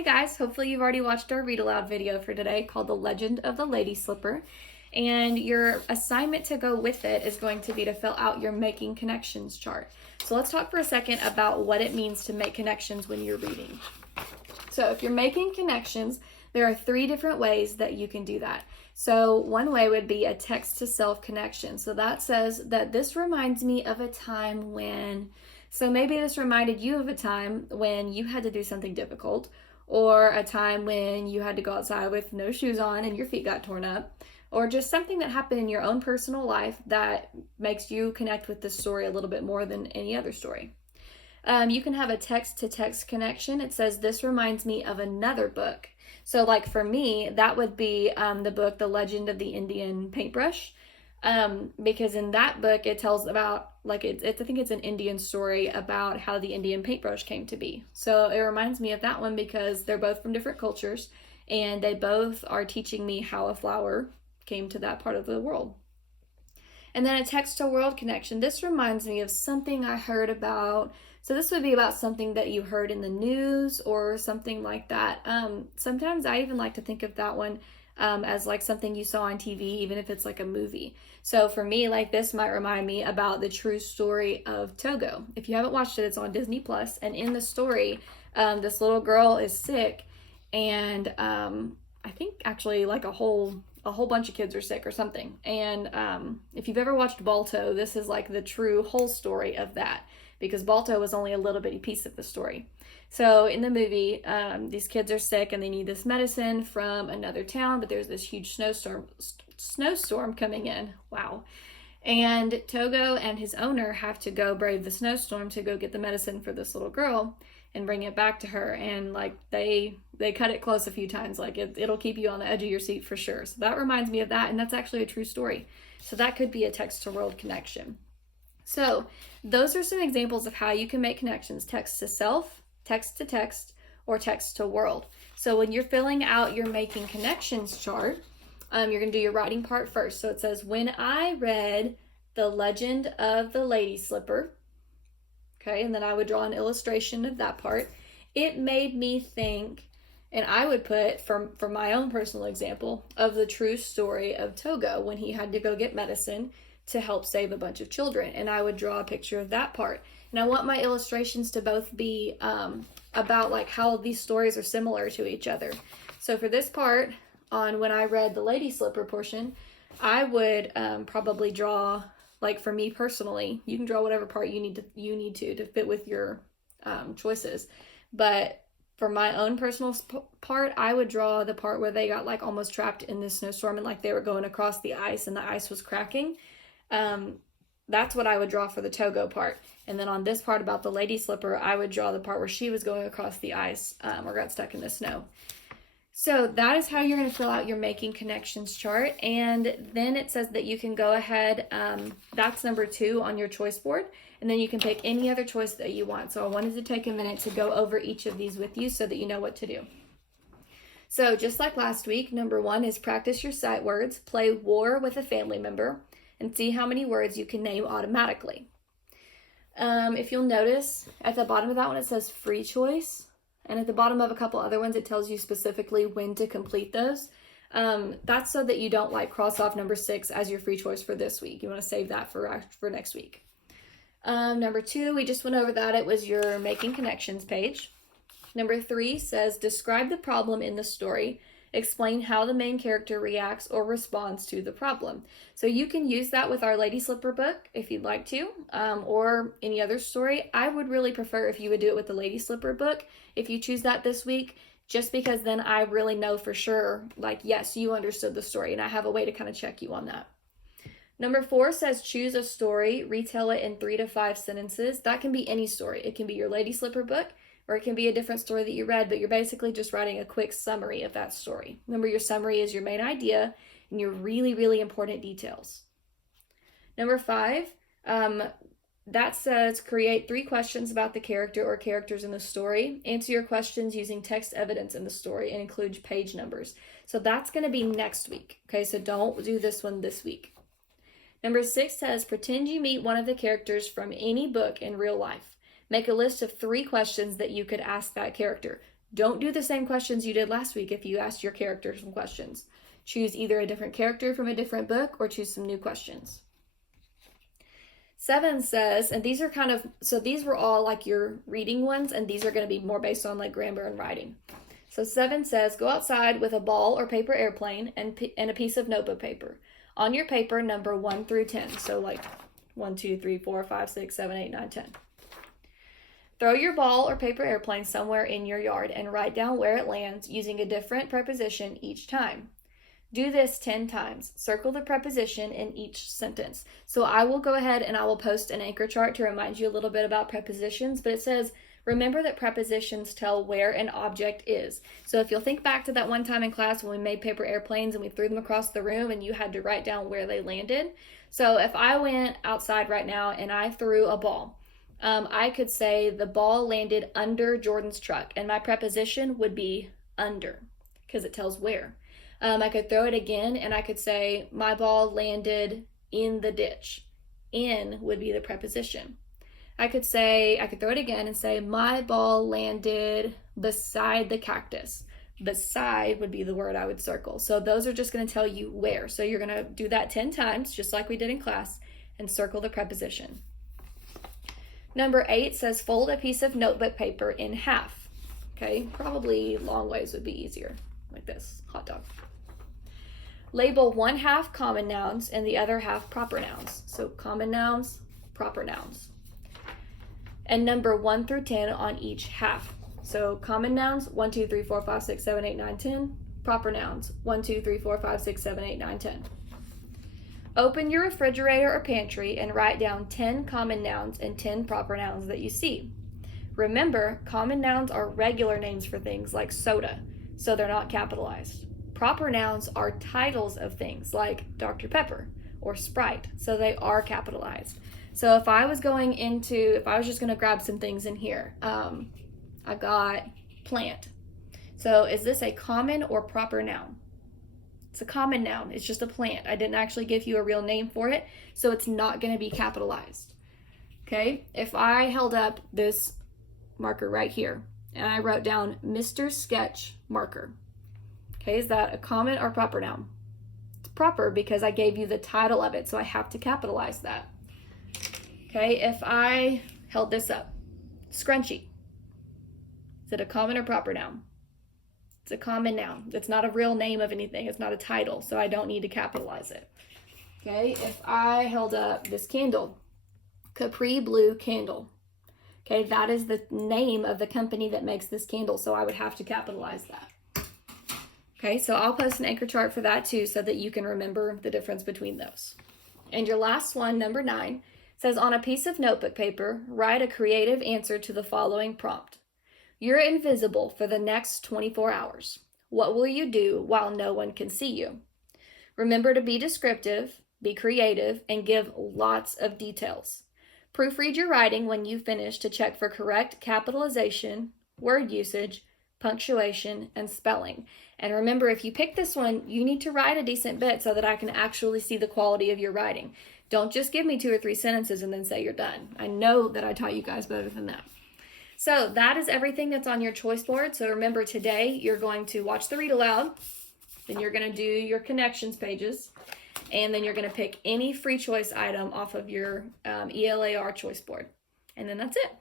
Hi guys, hopefully you've already watched our read aloud video for today called The Legend of the Lady Slipper. And your assignment to go with it is going to be to fill out your making connections chart. So let's talk for a second about what it means to make connections when you're reading. So if you're making connections, there are 3 different ways that you can do that. So one way would be a text to self connection. So that says that this reminds me of a time when, so maybe this reminded you of a time when you had to do something difficult, or a time when you had to go outside with no shoes on and your feet got torn up, or just something that happened in your own personal life that makes you connect with this story a little bit more than any other story. You can have a text to text connection. It says, this reminds me of another book. So like for me, that would be the book, The Legend of the Indian Paintbrush. Because in that book, it tells about, like, I think it's an Indian story about how the Indian paintbrush came to be. So it reminds me of that one because they're both from different cultures and they both are teaching me how a flower came to that part of the world. And then a text to world connection. This reminds me of something I heard about. So this would be about something that you heard in the news or something like that. Sometimes I even like to think of that one as like something you saw on TV, even if it's like a movie. So for me, like this might remind me about the true story of Togo. If you haven't watched it, it's on Disney Plus. And in the story, this little girl is sick, and I think actually like a whole bunch of kids are sick or something. And if you've ever watched Balto, this is like the true whole story of that, because Balto was only a little bitty piece of the story. So in the movie, these kids are sick and they need this medicine from another town, but there's this huge snowstorm coming in. Wow. And Togo and his owner have to go brave the snowstorm to go get the medicine for this little girl and bring it back to her. And like they cut it close a few times. Like it'll keep you on the edge of your seat for sure. So that reminds me of that, and that's actually a true story. So that could be a text to world connection. So those are some examples of how you can make connections: text to self, text to text, or text to world. So when you're filling out your making connections chart, you're going to do your writing part first. So it says, when I read The Legend of the Lady Slipper, okay, and then I would draw an illustration of that part. It made me think, and I would put, from my own personal example, of the true story of Togo when he had to go get medicine to help save a bunch of children. And I would draw a picture of that part. And I want my illustrations to both be about like how these stories are similar to each other. So for this part, on when I read the Lady Slipper portion, I would probably draw, like for me personally, you can draw whatever part you need to fit with your choices. But for my own personal part, I would draw the part where they got like almost trapped in this snowstorm and like they were going across the ice and the ice was cracking. That's what I would draw for the Togo part. And then on this part about the Lady Slipper, I would draw the part where she was going across the ice or got stuck in the snow. So that is how you're going to fill out your making connections chart. And then it says that you can go ahead, that's number 2 on your choice board, and then you can pick any other choice that you want. So I wanted to take a minute to go over each of these with you so that you know what to do. So just like last week, number 1 is practice your sight words, play war with a family member, and see how many words you can name automatically. If you'll notice, at the bottom of that one it says free choice. And at the bottom of a couple other ones, it tells you specifically when to complete those. That's so that you don't like cross off number 6 as your free choice for this week. You want to save that for next week. Number 2, we just went over that. It was your making connections page. Number 3 says, describe the problem in the story. Explain how the main character reacts or responds to the problem. So you can use that with our Lady Slipper book if you'd like to, or any other story. I would really prefer if you would do it with the Lady Slipper book if you choose that this week, just because then I really know for sure, like, yes, you understood the story, and I have a way to kind of check you on that. Number 4 says choose a story, retell it in 3 to 5 sentences. That can be any story. It can be your Lady Slipper book, or it can be a different story that you read, but you're basically just writing a quick summary of that story. Remember, your summary is your main idea and your really, really important details. Number 5, that says create 3 questions about the character or characters in the story. Answer your questions using text evidence in the story and include page numbers. So that's going to be next week. Okay, so don't do this one this week. Number 6 says pretend you meet one of the characters from any book in real life. Make a list of 3 questions that you could ask that character. Don't do the same questions you did last week if you asked your character some questions. Choose either a different character from a different book or choose some new questions. 7 says, and these are these were all like your reading ones, and these are going to be more based on like grammar and writing. So 7 says, go outside with a ball or paper airplane and a piece of notebook paper. On your paper, number 1 through 10. So like 1, 2, 3, 4, 5, 6, 7, 8, 9, 10. Throw your ball or paper airplane somewhere in your yard and write down where it lands using a different preposition each time. Do this 10 times. Circle the preposition in each sentence. So I will go ahead and I will post an anchor chart to remind you a little bit about prepositions, but it says, remember that prepositions tell where an object is. So if you'll think back to that one time in class when we made paper airplanes and we threw them across the room and you had to write down where they landed. So if I went outside right now and I threw a ball, I could say the ball landed under Jordan's truck, and my preposition would be under because it tells where. I could throw it again and I could say my ball landed in the ditch. In would be the preposition. I could throw it again and say my ball landed beside the cactus. Beside would be the word I would circle. So those are just going to tell you where. So you're going to do that 10 times, just like we did in class, and circle the preposition. Number 8 says fold a piece of notebook paper in half. Okay, probably long ways would be easier, like this, hot dog. Label one half common nouns and the other half proper nouns. So common nouns, proper nouns. And number 1 through 10 on each half. So common nouns, 1, 2, 3, 4, 5, 6, 7, 8, 9, 10. Proper nouns, 1, 2, 3, 4, 5, 6, 7, 8, 9, 10. Open your refrigerator or pantry and write down 10 common nouns and 10 proper nouns that you see. Remember, common nouns are regular names for things like soda, so they're not capitalized. Proper nouns are titles of things like Dr. Pepper or Sprite, so they are capitalized. So if I was just going to grab some things in here, I got plant. So is this a common or proper noun? It's a common noun. It's just a plant. I didn't actually give you a real name for it, so it's not going to be capitalized. Okay, if I held up this marker right here and I wrote down Mr. Sketch marker, okay, is that a common or proper noun? It's proper because I gave you the title of it, so I have to capitalize that. Okay, if I held this up, scrunchie, is it a common or proper noun? It's a common noun. It's not a real name of anything. It's not a title, so I don't need to capitalize it. Okay, if I held up this candle, Capri Blue Candle. Okay, that is the name of the company that makes this candle, so I would have to capitalize that. Okay, so I'll post an anchor chart for that too so that you can remember the difference between those. And your last one, number 9, says on a piece of notebook paper, write a creative answer to the following prompt. You're invisible for the next 24 hours. What will you do while no one can see you? Remember to be descriptive, be creative, and give lots of details. Proofread your writing when you finish to check for correct capitalization, word usage, punctuation, and spelling. And remember, if you pick this one, you need to write a decent bit so that I can actually see the quality of your writing. Don't just give me 2 or 3 sentences and then say you're done. I know that I taught you guys better than that. So that is everything that's on your choice board. So remember, today you're going to watch the read aloud, then you're going to do your connections pages, and then you're going to pick any free choice item off of your ELAR choice board. And then that's it.